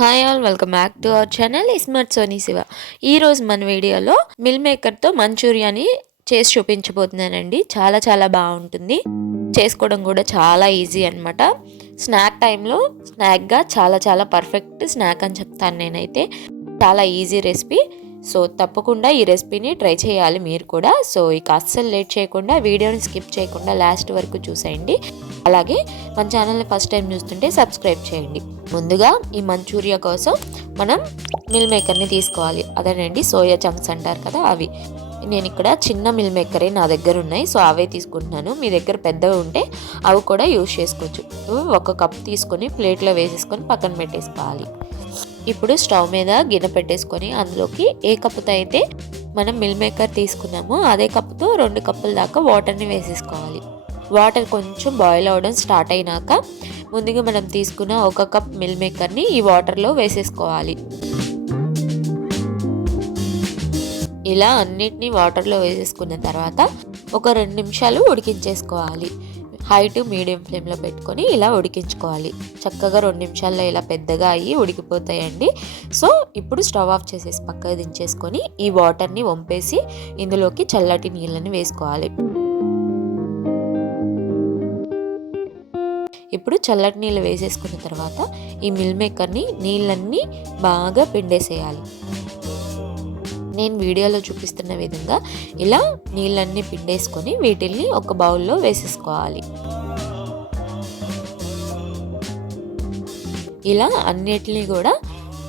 Hi all welcome back to our channel ismart Sony Shiva ఈరోజు మన వీడియోలో mill మేకర్తో మంచూరియాని చేసి చూపించబోతున్నానండి. చాలా చాలా బాగుంటుంది. చేసుకోవడం కూడా చాలా ఈజీ అనమాట స్నాక్ టైంలో స్నాక్గా చాలా చాలా పర్ఫెక్ట్ స్నాక్ అని చెప్తాను నేనైతే. చాలా ఈజీ రెసిపీ సో తప్పకుండా ఈ రెసిపీని ట్రై చేయాలి మీరు కూడా. సో ఇక అస్సలు లేట్ చేయకుండా వీడియోని స్కిప్ చేయకుండా లాస్ట్ వరకు చూసేయండి. అలాగే మన ఛానల్ని ఫస్ట్ టైం చూస్తుంటే సబ్స్క్రైబ్ చేయండి. ముందుగా ఈ మంచూరియా కోసం మనం మిల్ మేకర్ని తీసుకోవాలి. అదేనండి సోయా చంక్స్ అంటారు కదా అవి. నేను ఇక్కడ చిన్న మిల్ మేకరే నా దగ్గర ఉన్నాయి. సో అవే తీసుకుంటున్నాను. మీ దగ్గర పెద్దవి ఉంటే అవి కూడా యూజ్ చేసుకోవచ్చు. ఒక కప్ తీసుకొని ప్లేట్లో వేసేసుకొని పక్కన పెట్టేసుకోవాలి. ఇప్పుడు స్టవ్ మీద గిన్నె పెట్టేసుకొని అందులోకి ఏ కప్పుతో అయితే మనం మిల్ మేకర్ తీసుకున్నామో అదే కప్పుతో రెండు కప్పుల దాకా వాటర్ని వేసేసుకోవాలి. వాటర్ కొంచెం బాయిల్ అవ్వడం స్టార్ట్ అయినాక ముందుగా మనం తీసుకున్న ఒక కప్ మిల్ మేకర్ని ఈ వాటర్లో వేసేసుకోవాలి. ఇలా అన్నిటినీ వాటర్లో వేసేసుకున్న తర్వాత ఒక రెండు నిమిషాలు ఉడికించేసుకోవాలి. హై టు మీడియం ఫ్లేమ్లో పెట్టుకొని ఇలా ఉడికించుకోవాలి. చక్కగా రెండు నిమిషాల్లో ఇలా పెద్దగా అయ్యి ఉడికిపోతాయండి. సో ఇప్పుడు స్టవ్ ఆఫ్ చేసేసి పక్కకు దించేసుకొని ఈ వాటర్ని వంపేసి ఇందులోకి చల్లటి నీళ్ళని వేసుకోవాలి. ఇప్పుడు చల్లటి నీళ్ళు వేసేసుకున్న తర్వాత ఈ మిల్ మేకర్ని నీళ్ళన్నీ బాగా పిండేసేయాలి. నేను వీడియోలో చూపిస్తున్న విధంగా ఇలా నీళ్ళన్నీ పిండేసుకొని వీటిల్ని ఒక బౌల్లో వేసేసుకోవాలి. ఇలా అన్నిటిని కూడా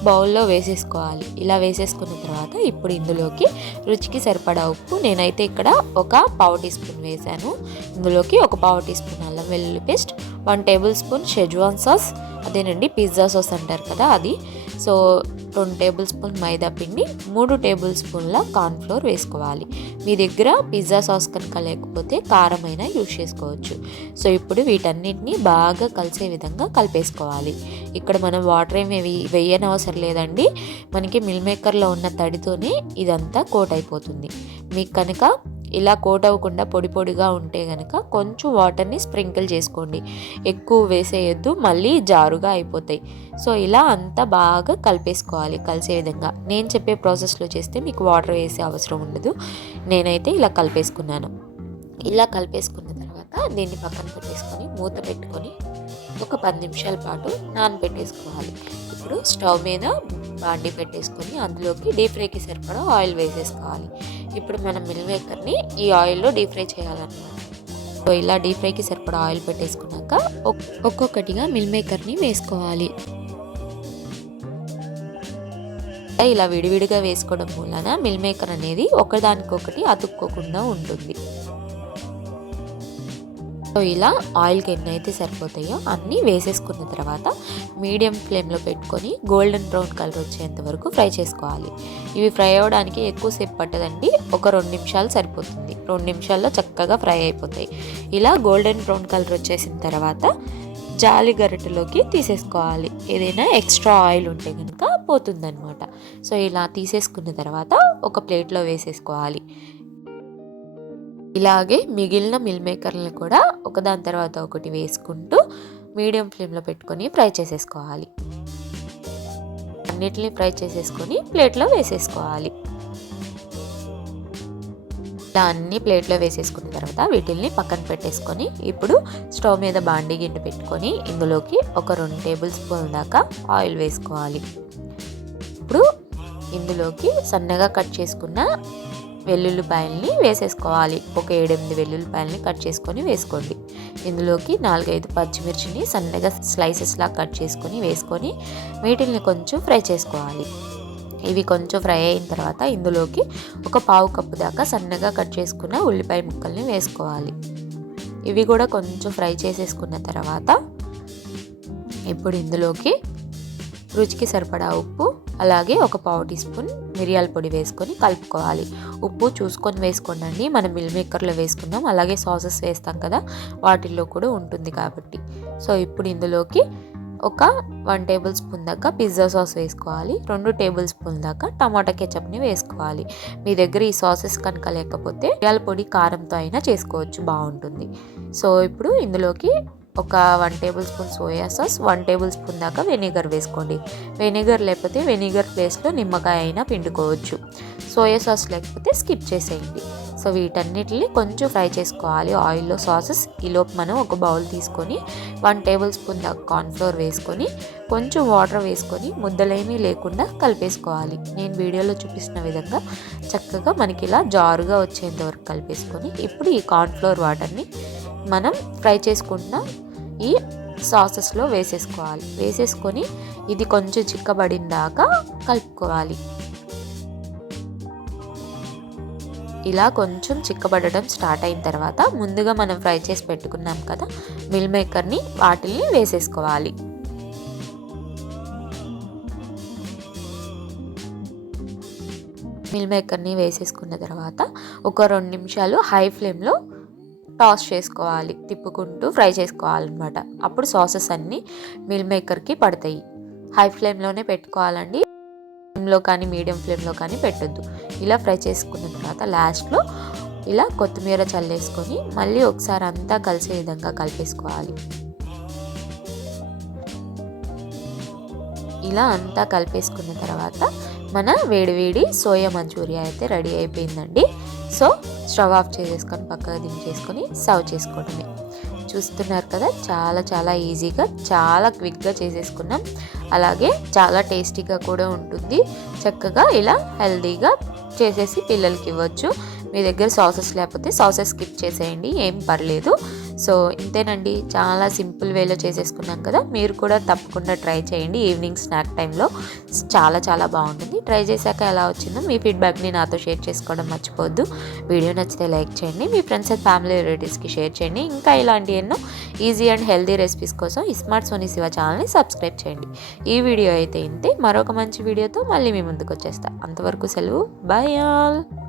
బౌల్లో వేసేసుకోవాలి. ఇలా వేసేసుకున్న తర్వాత ఇప్పుడు ఇందులోకి రుచికి సరిపడా ఉప్పు నేనైతే ఇక్కడ ఒక పావు టీ స్పూన్ వేసాను. ఇందులోకి ఒక పావు టీ స్పూన్ అల్లం వెల్లుల్లి paste one tablespoon schezwan sauce అదేనండి పిజ్జా సాస్ అంటారు కదా అది. సో రెండు టేబుల్ స్పూన్ మైదా పిండి మూడు టేబుల్ స్పూన్ల కార్న్ఫ్లోర్ వేసుకోవాలి. మీ దగ్గర పిజ్జా సాస్ కనుక లేకపోతే కారమైనా యూజ్ చేసుకోవచ్చు. సో ఇప్పుడు వీటన్నిటిని బాగా కలిసే విధంగా కలిపేసుకోవాలి. ఇక్కడ మనం వాటర్ ఏమి వేయని అవసరం లేదండి. మనకి మిల్ మేకర్లో ఉన్న తడితోనే ఇదంతా కోట్ అయిపోతుంది. మీకు కనుక ఇలా కోట్ అవ్వకుండా పొడి పొడిగా ఉంటే కనుక కొంచెం వాటర్ని స్ప్రింకిల్ చేసుకోండి. ఎక్కువ వేసేయద్దు మళ్ళీ జారుగా అయిపోతాయి. సో ఇలా అంతా బాగా కలిపేసుకోవాలి కలిసే విధంగా. నేను చెప్పే ప్రాసెస్లో చేస్తే మీకు వాటర్ వేసే అవసరం ఉండదు. నేనైతే ఇలా కలిపేసుకున్నాను. ఇలా కలిపేసుకున్న తర్వాత దీన్ని పక్కన పెట్టేసుకొని మూత పెట్టుకొని ఒక పది నిమిషాల పాటు నానబెట్టేసుకోవాలి. ఇప్పుడు స్టవ్ మీద బాండి పెట్టేసుకొని అందులోకి డీప్ ఫ్రైకి సరిపడా ఆయిల్ వేసేసుకోవాలి. ఇప్పుడు మనం మిల్ మేకర్ని ఈ ఆయిల్లో డీప్ ఫ్రై చేయాలన్నమాట. సో ఇలా డీప్ ఫ్రైకి సరిపడా ఆయిల్ పెట్టేసుకున్నాక ఒక్కొక్కటిగా మిల్ మేకర్ని వేసుకోవాలి. ఇలా విడివిడిగా వేసుకోవడం వలన మిల్ మేకర్ అనేది ఒకదానికొకటి అతుక్కోకుండా ఉంటుంది. సో ఇలా ఆయిల్కి ఎన్నైతే సరిపోతాయో అన్నీ వేసేసుకున్న తర్వాత మీడియం ఫ్లేమ్లో పెట్టుకొని గోల్డెన్ బ్రౌన్ కలర్ వచ్చేంత వరకు ఫ్రై చేసుకోవాలి. ఇవి ఫ్రై అవ్వడానికి ఎక్కువసేపు పట్టదండి. ఒక రెండు నిమిషాలు సరిపోతుంది. రెండు నిమిషాల్లో చక్కగా ఫ్రై అయిపోతాయి. ఇలా గోల్డెన్ బ్రౌన్ కలర్ వచ్చేసిన తర్వాత జాలి గరిటెలోకి తీసేసుకోవాలి. ఏదైనా ఎక్స్ట్రా ఆయిల్ ఉంటే కనుక పోతుందన్నమాట. సో ఇలా తీసేసుకున్న తర్వాత ఒక ప్లేట్లో వేసేసుకోవాలి. ఇలాగే మిగిలిన మిల్ మేకర్లను కూడా ఒకదాని తర్వాత ఒకటి వేసుకుంటూ మీడియం ఫ్లేమ్లో పెట్టుకొని ఫ్రై చేసేసుకోవాలి. అన్నిటిని ఫ్రై చేసేసుకొని ప్లేట్లో వేసేసుకోవాలి. ఇలా అన్ని ప్లేట్లో వేసేసుకున్న తర్వాత వీటిల్ని పక్కన పెట్టేసుకొని ఇప్పుడు స్టవ్ మీద బాండి గిన్నె పెట్టుకొని ఇందులోకి ఒక రెండు టేబుల్ స్పూన్ దాకా ఆయిల్ వేసుకోవాలి. ఇప్పుడు ఇందులోకి సన్నగా కట్ చేసుకున్న వెల్లుల్లిపాయల్ని వేసేసుకోవాలి. ఒక ఏడెనిమిది వెల్లుల్లిపాయలని కట్ చేసుకొని వేసుకోండి. ఇందులోకి నాలుగైదు పచ్చిమిర్చిని సన్నగా స్లైసెస్లా కట్ చేసుకొని వేసుకొని వీటిల్ని కొంచెం ఫ్రై చేసుకోవాలి. ఇవి కొంచెం ఫ్రై అయిన తర్వాత ఇందులోకి ఒక పావు కప్పు దాకా సన్నగా కట్ చేసుకున్న ఉల్లిపాయ ముక్కల్ని వేసుకోవాలి. ఇవి కూడా కొంచెం ఫ్రై చేసేసుకున్న తర్వాత ఇప్పుడు ఇందులోకి రుచికి సరిపడా ఉప్పు అలాగే ఒక పావు టీ స్పూన్ మిరియాల పొడి వేసుకొని కలుపుకోవాలి. ఉప్పు చూసుకొని వేసుకోండి మనం మిల్ మేకర్లో వేసుకున్నాం అలాగే సాసెస్ వేస్తాం కదా వాటిల్లో కూడా ఉంటుంది కాబట్టి. సో ఇప్పుడు ఇందులోకి ఒక వన్ టేబుల్ స్పూన్ దాకా పిజ్జా సాస్ వేసుకోవాలి. రెండు టేబుల్ స్పూన్ దాకా టమాటా కెచప్ని వేసుకోవాలి. మీ దగ్గర ఈ సాసెస్ కనుక లేకపోతే మిరియాల పొడి కారంతో అయినా చేసుకోవచ్చు. బాగుంటుంది. సో ఇప్పుడు ఇందులోకి ఒక one tablespoon soya sauce one tablespoon దాకా వెనిగర్ వేసుకోండి. వెనిగర్ లేకపోతే వెనిగర్ ప్లేస్లో నిమ్మకాయ అయినా పిండుకోవచ్చు. సోయా సాస్ లేకపోతే స్కిప్ చేసేయండి. సో వీటన్నిటిని కొంచెం ఫ్రై చేసుకోవాలి. ఆయిల్లో సాసెస్ ఈలోపు మనం ఒక బౌల్ తీసుకొని వన్ టేబుల్ స్పూన్ దాకా కార్న్ఫ్లోర్ వేసుకొని కొంచెం వాటర్ వేసుకొని ముద్దలేమీ లేకుండా కలిపేసుకోవాలి. నేను వీడియోలో చూపిస్తున్న విధంగా చక్కగా మనకి ఇలా జారుగా వచ్చేంత వరకు కలిపేసుకొని ఇప్పుడు ఈ కార్న్ఫ్లోర్ వాటర్ని మనం ఫ్రై చేసుకున్న ఈ సాసెస్లో వేసేసుకోవాలి. వేసేసుకొని ఇది కొంచెం చిక్కబడిన దాకా కలుపుకోవాలి. ఇలా కొంచెం చిక్కబడడం స్టార్ట్ అయిన తర్వాత ముందుగా మనం ఫ్రై చేసి పెట్టుకున్నాం కదా మిల్ మేకర్ని వాటిల్ని వేసేసుకోవాలి. మిల్ మేకర్ని వేసేసుకున్న తర్వాత ఒక రెండు నిమిషాలు హై ఫ్లేమ్లో టాస్ చేసుకోవాలి తిప్పుకుంటూ ఫ్రై చేసుకోవాలన్నమాట. అప్పుడు సాసెస్ అన్నీ మిల్ మేకర్కి పడతాయి. హై ఫ్లేమ్లోనే పెట్టుకోవాలండి. ఫ్లేమ్లో కానీ మీడియం ఫ్లేమ్లో కానీ పెట్టద్దు. ఇలా ఫ్రై చేసుకున్న తర్వాత లాస్ట్లో ఇలా కొత్తిమీర చల్లేసుకొని మళ్ళీ ఒకసారి అంతా కలిసే విధంగా కలిపేసుకోవాలి. ఇలా అంతా కలిపేసుకున్న తర్వాత మన వేడివేడి సోయా మంచూరియా అయితే రెడీ అయిపోయిందండి. సో స్టవ్ ఆఫ్ చేసేసుకొని పక్కగా దించేసుకొని సర్వ్ చేసుకోవడమే. చూస్తున్నారు కదా చాలా చాలా ఈజీగా చాలా క్విక్గా చేసేసుకున్నాం. అలాగే చాలా టేస్టీగా కూడా ఉంటుంది. చక్కగా ఇలా హెల్దీగా చేసేసి పిల్లలకి ఇవ్వచ్చు. మీ దగ్గర సాసెస్ లేకపోతే సాసెస్ స్కిప్ చేసేయండి ఏం పర్లేదు. సో ఇంతేనండి చాలా సింపుల్ వేలో చేసేసుకున్నాం కదా. మీరు కూడా తప్పకుండా ట్రై చేయండి. ఈవినింగ్ స్నాక్ టైంలో చాలా చాలా బాగుంటుంది. ట్రై చేశాక ఎలా వచ్చిందో మీ ఫీడ్బ్యాక్ని నాతో షేర్ చేసుకోవడం మర్చిపోవద్దు. వీడియో నచ్చితే లైక్ చేయండి. మీ ఫ్రెండ్స్ అండ్ ఫ్యామిలీ రిలేటివ్స్కి షేర్ చేయండి. ఇంకా ఇలాంటి ఎన్నో ఈజీ అండ్ హెల్తీ రెసిపీస్ కోసం ఈ స్మార్ట్ సోనీ శివ ఛానల్ని సబ్స్క్రైబ్ చేయండి. ఈ వీడియో అయితే ఇంతే. మరొక మంచి వీడియోతో మళ్ళీ మీ ముందుకు వచ్చేస్తా. అంతవరకు సెలవు. Bye all.